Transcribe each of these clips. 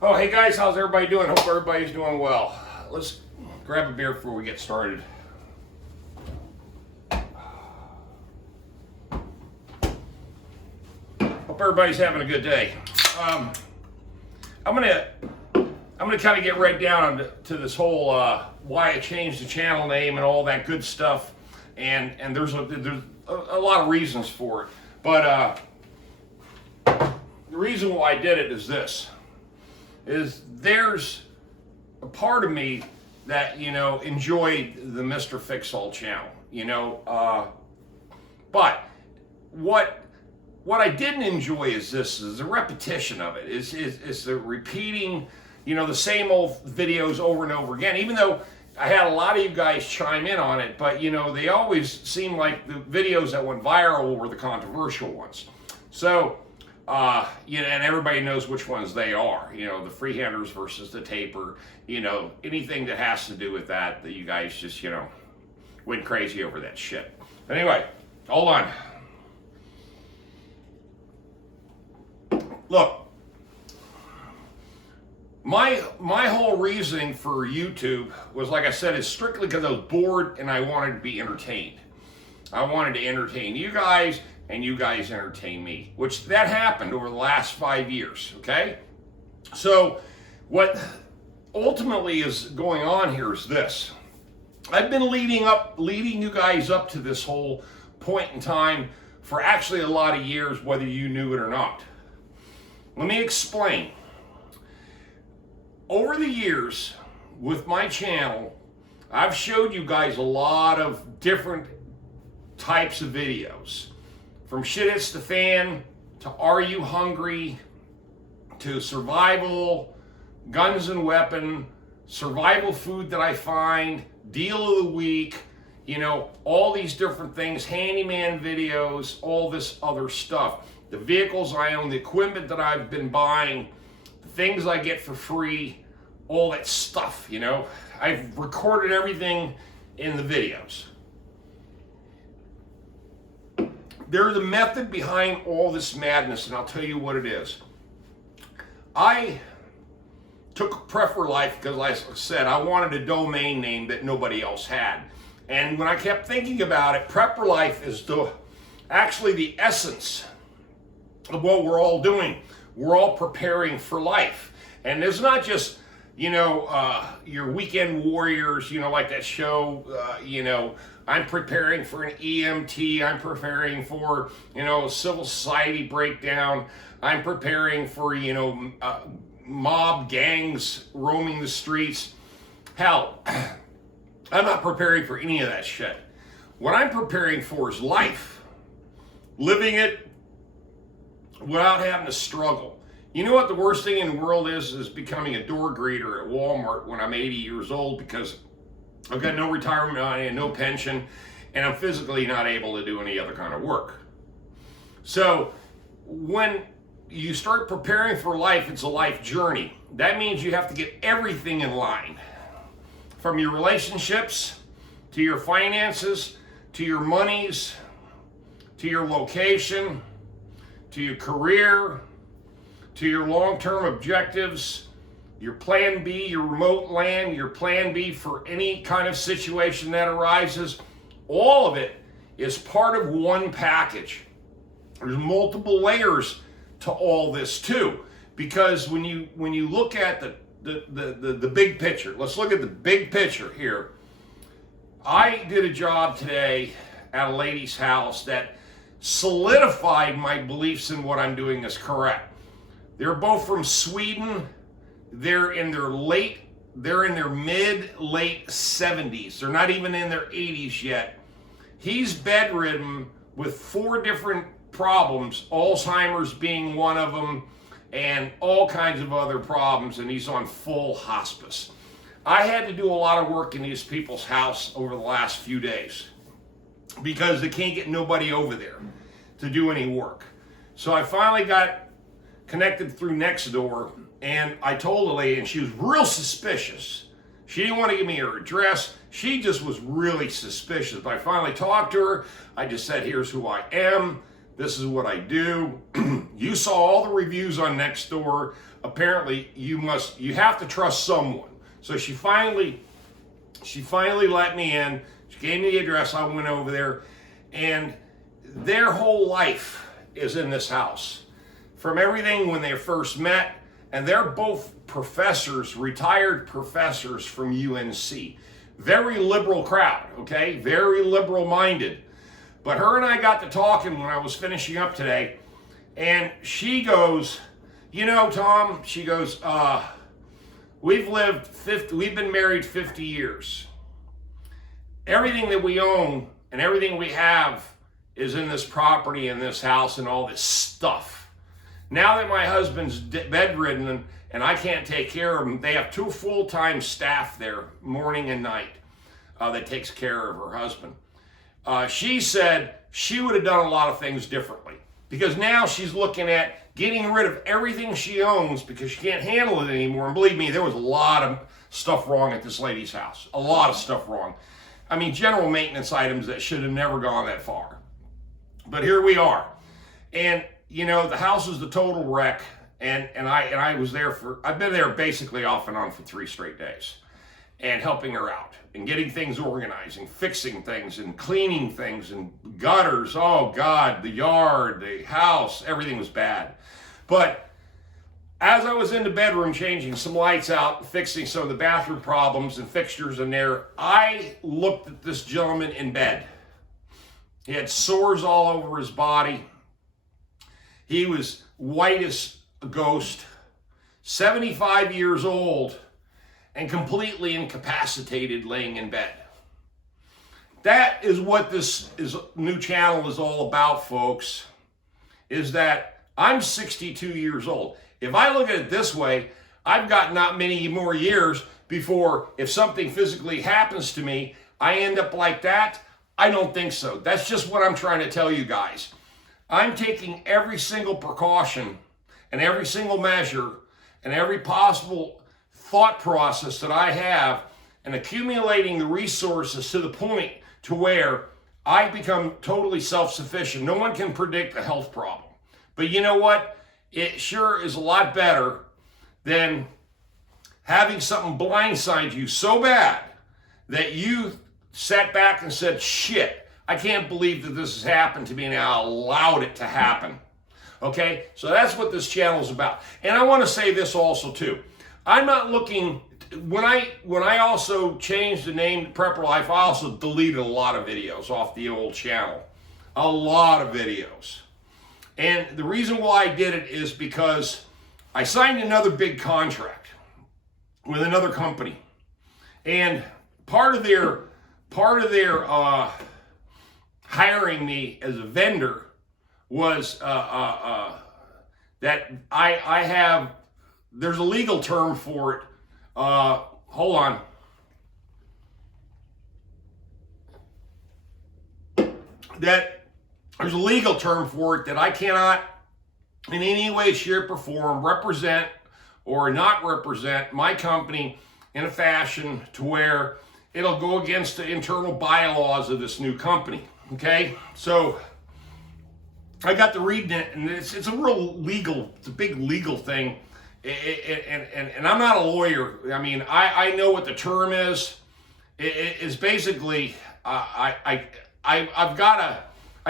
Oh, hey guys, how's everybody doing? Hope everybody's doing well. Let's grab a beer before we get started. Hope everybody's having a good day. I'm gonna kind of get right down to this whole why I changed the channel name and all that good stuff, and there's a lot of reasons for it, but the reason why I did it is this. There's a part of me that, enjoyed the Mr. Fix-All channel, but what I didn't enjoy is the repetition of it, is the repeating, the same old videos over and over again, even though I had a lot of you guys chime in on it, but, they always seem like the videos that went viral were the controversial ones. So, and everybody knows which ones they are, the freehanders versus the taper, anything that has to do with that you guys just, went crazy over that shit. Anyway, hold on. Look, my whole reasoning for YouTube was, like I said, is strictly because I was bored and I wanted to be entertained. I wanted to entertain you guys, and you guys entertain me, which that happened over the last 5 years, okay? So what ultimately is going on here is this. I've been leading you guys up to this whole point in time for actually a lot of years, whether you knew it or not. Let me explain. Over the years with my channel, I've showed you guys a lot of different types of videos. From Shit Hits the Fan, to Are You Hungry, to survival, guns and weapon, survival food that I find, deal of the week, all these different things, handyman videos, all this other stuff. The vehicles I own, the equipment that I've been buying, the things I get for free, all that stuff, I've recorded everything in the videos. There's a method behind all this madness, and I'll tell you what it is. I took Prepper Life because, like I said, I wanted a domain name that nobody else had. And when I kept thinking about it, Prepper Life is actually the essence of what we're all doing. We're all preparing for life. And it's not just, your weekend warriors, like that show, I'm preparing for an EMT, I'm preparing for, a civil society breakdown, I'm preparing for, mob gangs roaming the streets. Hell, I'm not preparing for any of that shit. What I'm preparing for is life. Living it without having to struggle. You know what the worst thing in the world is becoming a door greeter at Walmart when I'm 80 years old, because I've got no retirement money and no pension, and I'm physically not able to do any other kind of work. So when you start preparing for life, it's a life journey. That means you have to get everything in line. From your relationships, to your finances, to your monies, to your location, to your career, to your long-term objectives, your plan B, your remote land, your plan B for any kind of situation that arises. All of it is part of one package. There's multiple layers to all this too, because when you look at the big picture, let's look at the big picture here. I did a job today at a lady's house that solidified my beliefs in what I'm doing is correct. They're both from Sweden. They're in their mid-late 70s. They're not even in their 80s yet. He's bedridden with 4 different problems, Alzheimer's being one of them, and all kinds of other problems, and he's on full hospice. I had to do a lot of work in these people's house over the last few days because they can't get nobody over there to do any work. So I finally got connected through Nextdoor, and I told the lady, and she was real suspicious. She didn't want to give me her address. She just was really suspicious. But I finally talked to her. I just said, here's who I am. This is what I do. You saw all the reviews on Nextdoor. Apparently, you have to trust someone. So she finally let me in. She gave me the address. I went over there, and their whole life is in this house. From everything when they first met, and they're both professors, retired professors from UNC. Very liberal crowd, okay? Very liberal minded. But her and I got to talking when I was finishing up today, and she goes, you know, Tom, she goes, we've been married 50 years. Everything that we own and everything we have is in this property and this house and all this stuff. Now that my husband's bedridden and I can't take care of him, they have 2 full-time staff there, morning and night, that takes care of her husband. She said she would have done a lot of things differently because now she's looking at getting rid of everything she owns because she can't handle it anymore. And believe me, there was a lot of stuff wrong at this lady's house. A lot of stuff wrong. I mean, general maintenance items that should have never gone that far. But here we are. And, you know, the house is the total wreck. And I was there I've been there basically off and on for 3 straight days and helping her out and getting things organized and fixing things and cleaning things and gutters. Oh God, the yard, the house, everything was bad. But as I was in the bedroom changing some lights out, fixing some of the bathroom problems and fixtures in there, I looked at this gentleman in bed. He had sores all over his body. He was white as a ghost, 75 years old, and completely incapacitated laying in bed. That is what this new channel is all about, folks, is that I'm 62 years old. If I look at it this way, I've got not many more years before if something physically happens to me, I end up like that. I don't think so. That's just what I'm trying to tell you guys. I'm taking every single precaution and every single measure and every possible thought process that I have and accumulating the resources to the point to where I become totally self-sufficient. No one can predict a health problem. But you know what? It sure is a lot better than having something blindside you so bad that you sat back and said, shit, I can't believe that this has happened to me and I allowed it to happen. Okay, so that's what this channel is about. And I want to say this also too. I'm not looking, when I also changed the name to Prepper Life, I also deleted a lot of videos off the old channel. A lot of videos. And the reason why I did it is because I signed another big contract with another company. And part of their hiring me as a vendor was that I have, there's a legal term for it. Hold on. That there's a legal term for it that I cannot in any way, shape, or form represent or not represent my company in a fashion to where it'll go against the internal bylaws of this new company. Okay, so I got to reading it, and it's a real legal, it's a big legal thing, and I'm not a lawyer. I mean, I know what the term is. It's basically I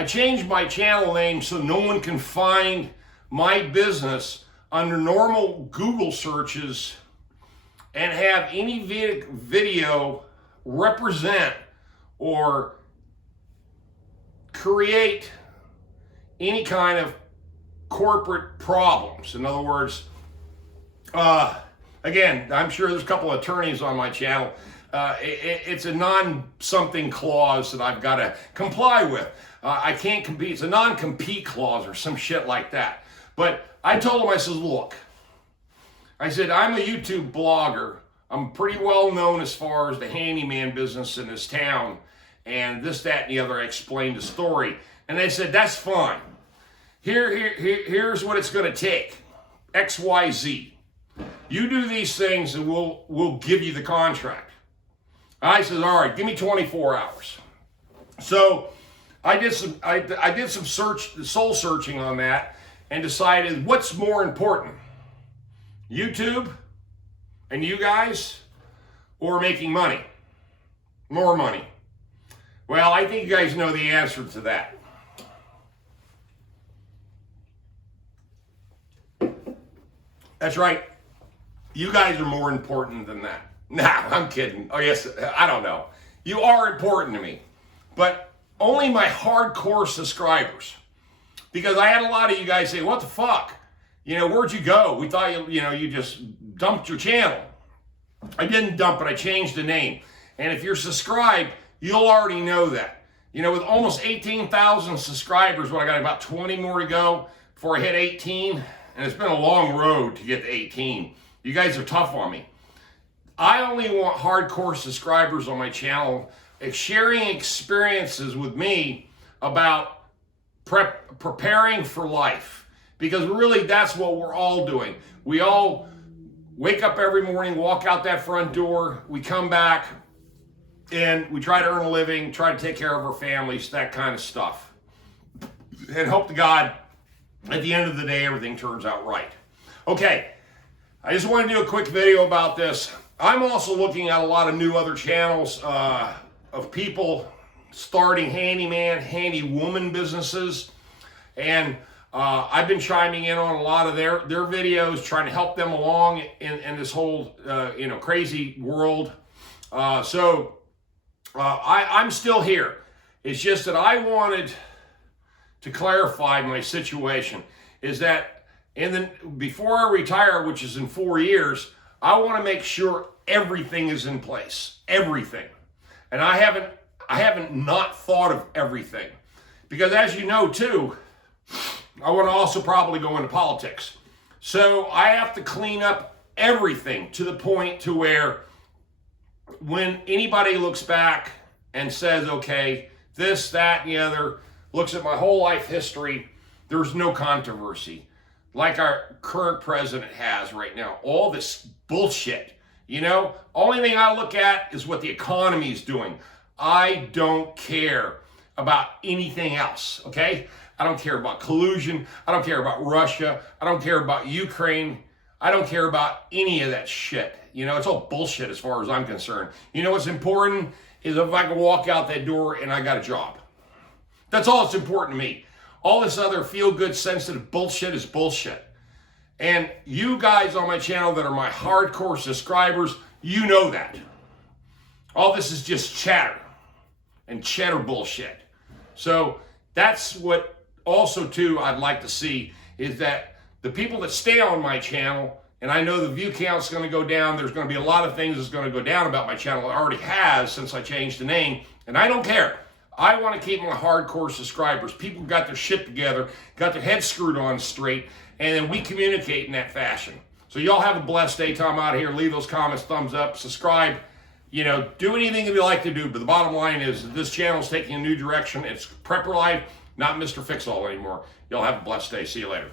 changed my channel name so no one can find my business under normal Google searches and have any video represent or create any kind of corporate problems. In other words, again, I'm sure there's a couple of attorneys on my channel. It's a non-something clause that I've got to comply with. I can't compete. It's a non-compete clause or some shit like that. But I told him, I said, look, I said, I'm a YouTube blogger. I'm pretty well known as far as the handyman business in this town and this, that, and the other. I explained the story. And they said, that's fine. Here's what it's going to take. X, Y, Z. You do these things and we'll give you the contract. I said, all right, give me 24 hours. So I did some soul searching on that, and decided what's more important, YouTube and you guys, or making money, more money. Well, I think you guys know the answer to that. That's right. You guys are more important than that. Nah, I'm kidding. Oh yes, I don't know. You are important to me, but only my hardcore subscribers. Because I had a lot of you guys say, what the fuck? Where'd you go? We thought you just dumped your channel. I didn't dump it, I changed the name. And if you're subscribed, you'll already know that. With almost 18,000 subscribers, I got about 20 more to go before I hit 18. And it's been a long road to get to 18. You guys are tough on me. I only want hardcore subscribers on my channel sharing experiences with me about preparing for life. Because really that's what we're all doing. We all wake up every morning, walk out that front door, we come back, and we try to earn a living, try to take care of our families, that kind of stuff. And hope to God, at the end of the day, everything turns out right. Okay, I just want to do a quick video about this. I'm also looking at a lot of new other channels of people starting handyman, handy woman businesses. And I've been chiming in on a lot of their videos, trying to help them along in this whole crazy world. I'm still here. It's just that I wanted to clarify my situation. Is that before I retire, which is in 4 years, I want to make sure everything is in place, everything. And I haven't not thought of everything, because as you know too, I want to also probably go into politics. So I have to clean up everything to the point to where when anybody looks back and says, okay, this, that, and the other, looks at my whole life history, there's no controversy like our current president has right now. All this bullshit, only thing I look at is what the economy is doing. I don't care about anything else, okay? I don't care about collusion. I don't care about Russia. I don't care about Ukraine. I don't care about any of that shit. It's all bullshit as far as I'm concerned. What's important is if I can walk out that door and I got a job. That's all that's important to me. All this other feel-good, sensitive bullshit is bullshit. And you guys on my channel that are my hardcore subscribers, you know that. All this is just chatter and cheddar bullshit. So that's what also too I'd like to see, is that the people that stay on my channel, and I know the view count's going to go down, there's going to be a lot of things that's going to go down about my channel. It already has since I changed the name, and I don't care. I want to keep my hardcore subscribers. People got their shit together, got their heads screwed on straight, and then we communicate in that fashion. So y'all have a blessed day. Tom out here. Leave those comments, thumbs up, subscribe. Do anything that you like to do. But the bottom line is that this channel is taking a new direction. It's Prepper Life, not Mr. Fix-All anymore. Y'all have a blessed day. See you later.